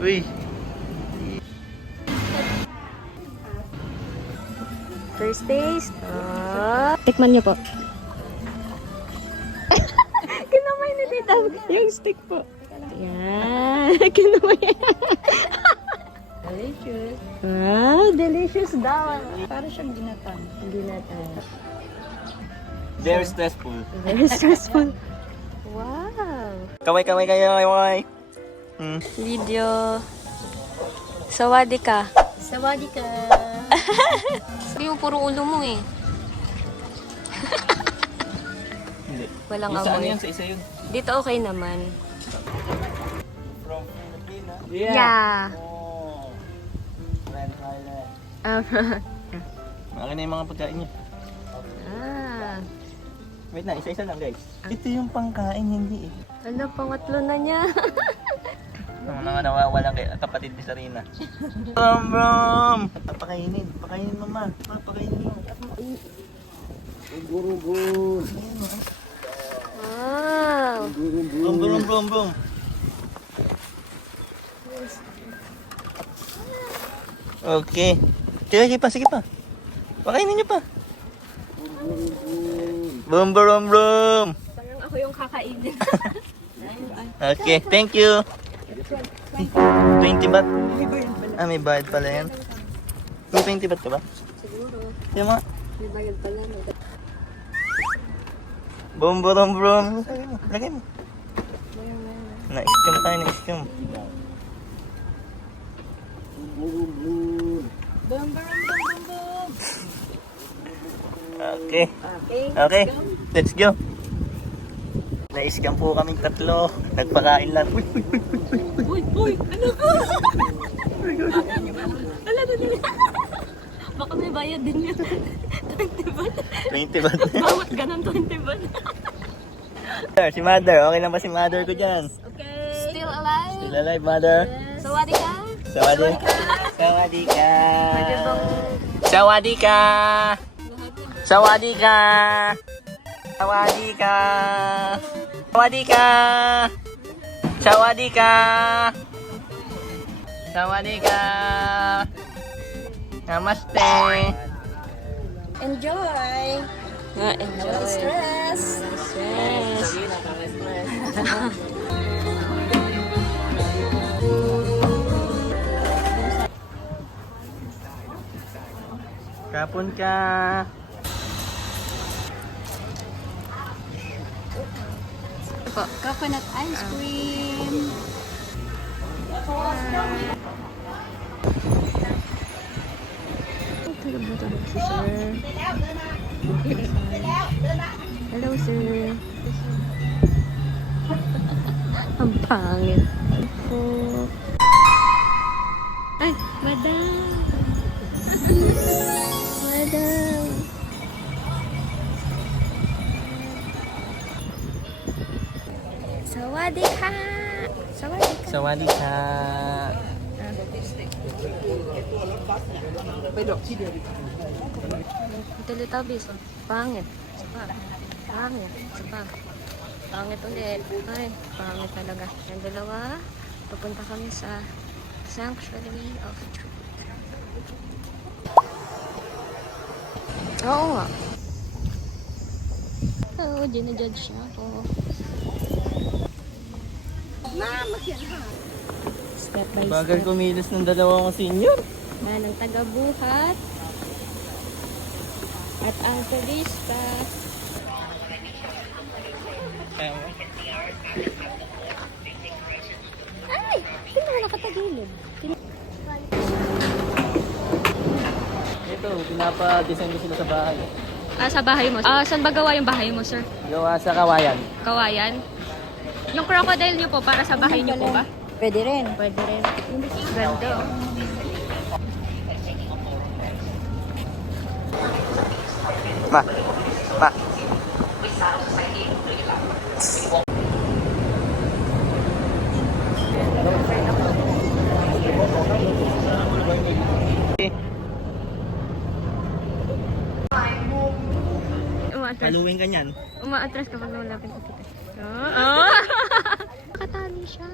Uy. First taste. Tikman niyo po. Kinamay na dito. Yung stick po. Yan. Kinamay. Delicious. Wow, delicious daw. Para siyang ginatang. Ginatang. Very stressful. Very stressful. Wow. Kamay kayo. Video. Sawadee ka. Sawadee ka. Sabi mo puro ulo mo eh. Hindi. Walang Yung sa ano amoy. yan? Sa isa yun. Dito okay naman. From Philippines, Yeah. Oh. Friend Thailand. Akin na yung mga pagkain niya. Wait na, isa-isa lang guys. Ito yung pangkain, hindi eh. Ano, pangatlo na niya. Ang mga nawawalan kay kapatid ni Sarina. Brom! Pakainin mama. Pakainin mo. Gurugul. Wow. Brom. Okay. Sige pa. Pakainin niyo pa. Brom. Parang ako yung kakainin. Okay, thank you. 20 baht? May bayad pala yan. May 20 baht ka ba? Siguro. Yung mga... May bayad pala. Brom. Lagay mo. Na-iscam tayo, na-iscam. Okay, let's go. Na-iscam po kaming tatlo. Nagpakain lang. Uy, ano ko? Ala na nila. Baka may bayad din yun. 20 baht. 20 baht. Bawat ganun 20 baht. Si Mother, okay lang ba si Mother ko dyan? Okay. Still alive? Still alive, Mother? Sawadee ka? Sawadee ka. Pwede bang... Sawadee ka. Sawadee ka. Sawadee ka. Sawadee ka. Sawadee ka. Sawadee ka. Namaste. Enjoy. Enjoy. Stress. Kapon ka. Coconut ice cream. Tulog si sir. Hello, sir. Ang pangit. Ay, madam. Madam. Sawadee ka. Sawadee ka. Teletubbies. Pangit. Pangit ulit. Ay, pangit talaga. Yung dalawa, pupunta kami sa Sanctuary of Truth. Oo nga. Oo, ginajudge na ako. Step by Bagal step. kumilos ng dalawang senior. Manang taga-buhat at ang turista. Ay! Tingnan mo nakatagilid. Ito, pinapa-design ko sila sa bahay. Sa bahay mo? Saan ba gawa yung bahay mo, sir? Gawa sa kawayan. Kawayan? Yung crocodile niyo po, para sa bahay niyo po ba? Pwede rin. Pwede rin. Ganda. Ma. Haluin ka niyan. Umaatras kapag malapit sa kita. Oh! Nakatali siya.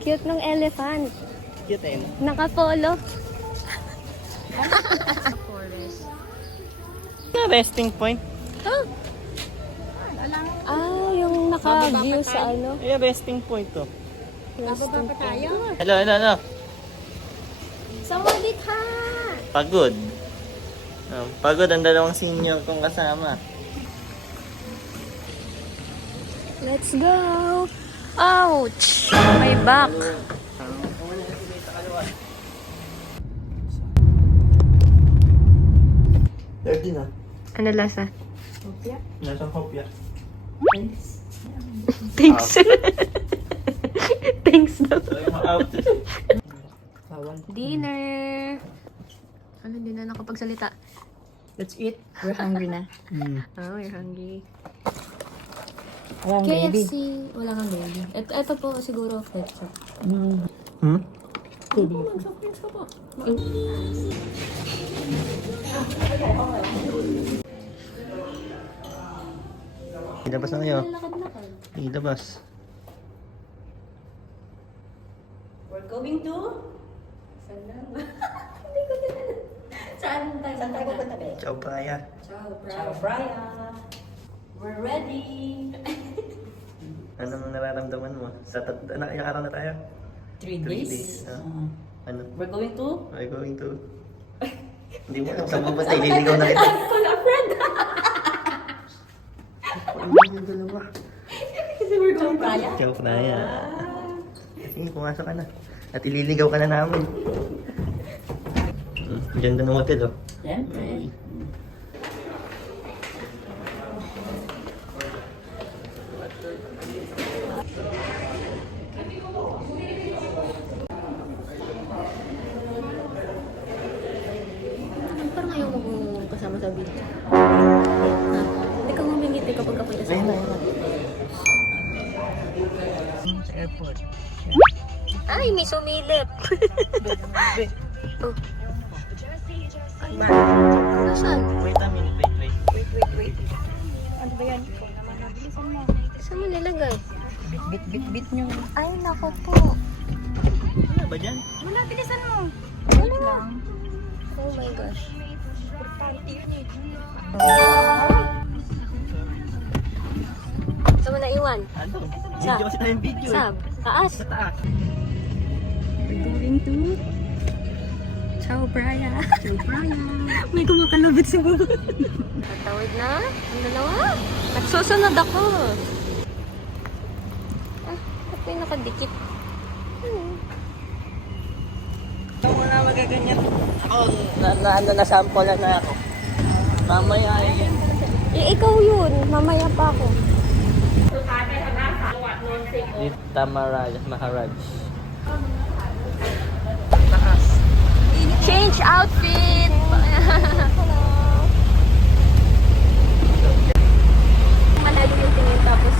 Cute ng elephant. Cute eh. Naka-polo. Forest. Resting point. Ah, yung naka-view sa ano. Ayan, resting point to. Resting tayo. Hello. Sawadee ka! Pagod. Pagod ang dalawang senior kong kasama. Let's go! Ouch! My back. Dirty na. Ano lasa? Nasa kopya. Thanks. Thanks daw. So, yung out. Dinner! Ano, hindi na nakapagsalita. Let's eat. We're hungry na. Oh, you're hungry. Walang baby. KFC. Wala kang baby. Ito po siguro ketchup. Hmm? Baby. Mag-soft drinks ka po. Ilabas na kayo. Lakad-lakad. Ilabas. We're going to? Saan na? Hindi ko din alam. Saan tayo? Saan tayo pupunta, be? Ciao, Brian. Ciao, Brian. We're ready. Anong nararamdaman mo? Sa ilang araw na tayo? 3 3 days. days. Ano? We're going to? We're going to... Hindi mo alam saan pupunta. Ililigaw na kita. Yung dalawa. Kasi we're going to Brian. Ciao, Brian. Sige, pumasok ka na. At ililigaw ka na namin. Ganda ng hotel, oh. Siyempre. Parang ayaw mo kung kasama sa video. Ha? Hindi ka humingiti kapag kapunta sa Ayun na, video. ayun na. Sa airport. Ay, may sumilip. Oh. Nasaan? Wait a minute, wait. Ano ba yan? Ikaw naman, nabilisan mo. Saan mo nilagay? Bit nyo. Ay, nako po. Wala ba dyan? Wala, bilisan mo. Wala lang. Oh my gosh. Importante yun eh. Saan mo naiwan? Ano? Sa? Video kasi tayong video, Sa? Taas? Sa taas. We're going to... Ciao, Brian. Ciao, Brian. May kumakalabit sa baba. Tatawid na? Ang dalawa? At susunod ako. Ah, ba't may nakadikit? Ikaw muna magaganyan. Ako, nasample na ako. Mamaya yan. Eh, ikaw yun. Mamaya pa ako. Dita Maharaj. Change outfit! Malalim yung tingin tapos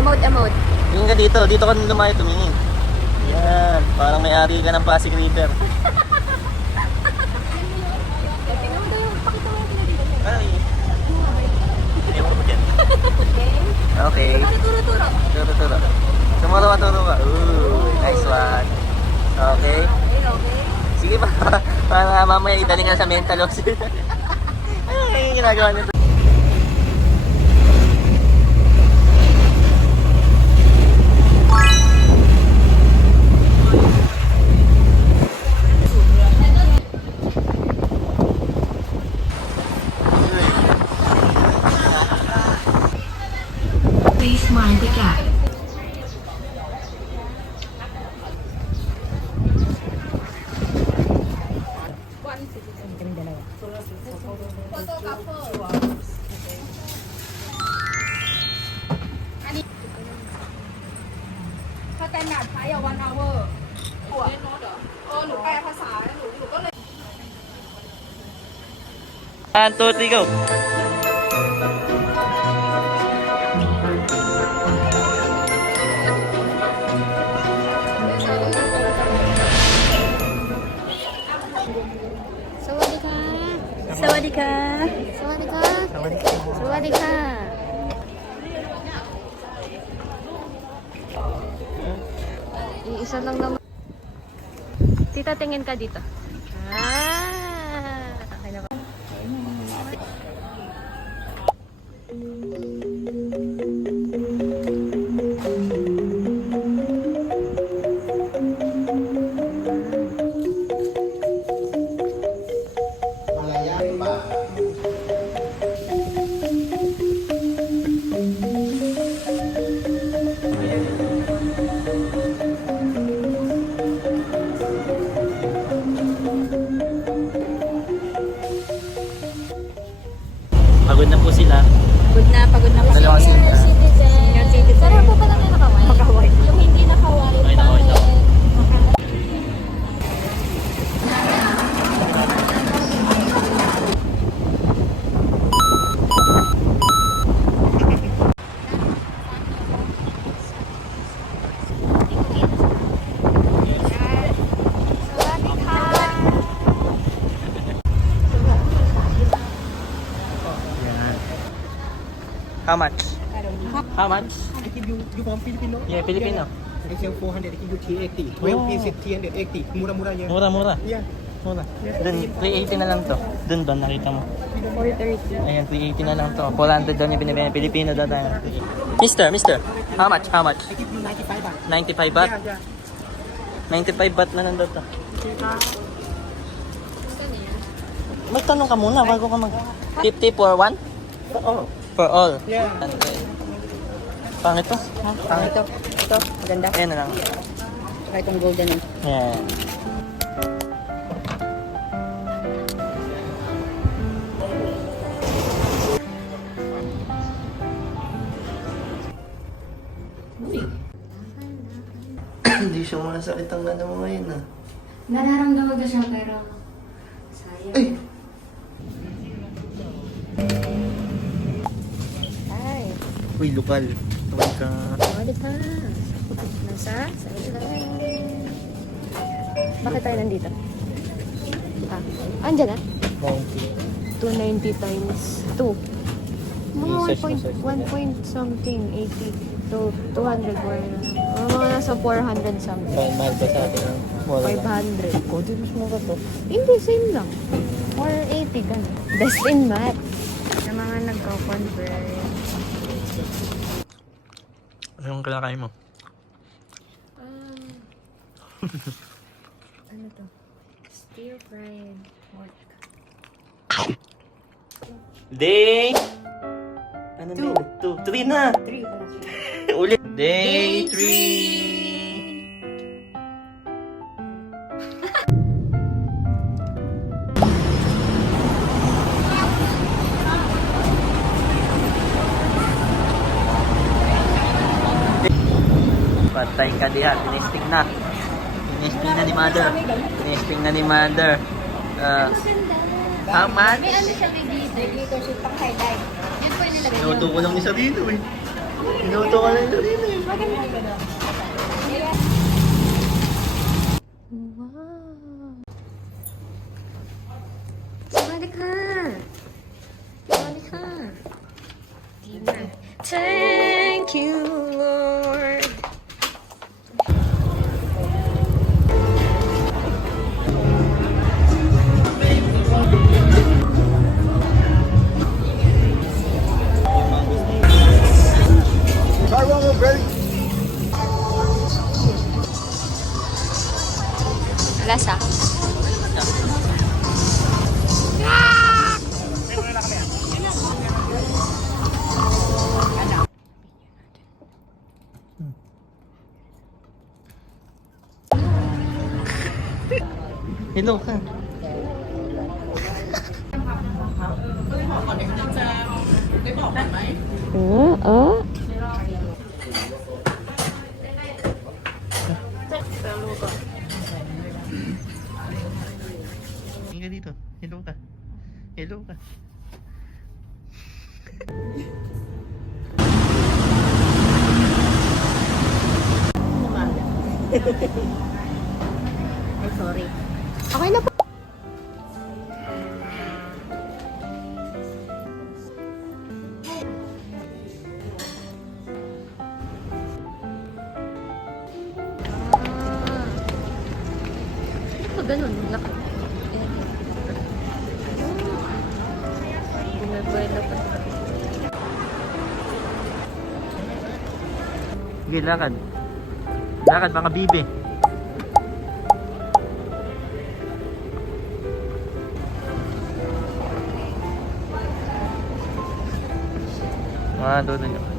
emote. Tingin ka dito. Dito ka lumayo tumingin. Yan. Parang may-ari ka ng Pasig River. Tingnan mo daw yung, pakita mo yung pinag-ibig. Ay. Hindi mo dyan. Okay. Turo. Turo. Tumuro ka. Ooh, nice one. Okay. Okay. Sige pa. Para mamaya idali nga sa mental hospital. Ay, yung ginagawa nito. Please mind the gap. One, two, three, go. Sawadee ka. Sawadee ka. Iisa lang naman. Dito, tingin ka dito. Ah! Okay na ba? Pagod na po sila. Pagod na kami. Dalawang sila. Senior citizen. Sarap po ba na kayo nakaway? Makaway. Yung hindi nakaway, Okay na, okay na. Yan. How much? How much? I give you from Filipino? Yeah, Filipino. I sell 400, I give you 380. 12 pieces, 380. Mura-mura yan. Mura-mura. Yeah. Mura. Dun, 380 na lang to. Dun, nakita mo. 430. Ayan, 380 na lang to. 400 daw niya binibigyan. Pilipino daw tayo. Mister, how much? How much? I give you 95 baht. 95 baht? Yeah, yeah. 95 baht na lang daw to. Magtanong ka muna bago ka mag... 50 for one? Oh, For all? yeah. Pangit to? Ito. Ito. Maganda. Ayan na lang. Saka itong golden. Ayan. Hindi siya masakit ang ano mo ngayon ah. Nararamdaman ko siya pero sayang. Ay! Ay, Uy, lokal. Tawag ka. ulit na. Nasa? Sa ilalim. Bakit tayo nandito? Ah, andyan na? Monkey. 290 times 2. Mga Research, 1 research. 1 point something, 80 to 200 more na. Mga nasa 400 something. Mahal ba sa atin? Mura lang. 500. Kodi, mas mura to. Hindi, same lang. 480 ganun. Best in math. Sa mga nagko-convert. Anong kalakain mo? Ano to? Stir fried pork. Day! Ano din? 2. 3 na! 3 pala siya. Ulit! Day 3! Patay ka diha, tinesting na. Tinesting na ni mother. Tinesting na ni mother. How much? May ano siya, may glitter. Glitter siya pang highlight. Yan po yung nilagay niya. Inuto ko lang ni Sarino eh. Inuto ko lang ni Sarino eh. Wow! Sumali ka! Sumali ka! Dinner. Thank you, Lord! Lasa. Hello ka. Oo. Hinga dito. Hello ka. Hello ka. Ay, sorry. Okay na po. Sige, lakad. Lakad, mga bibe. Doon nyo.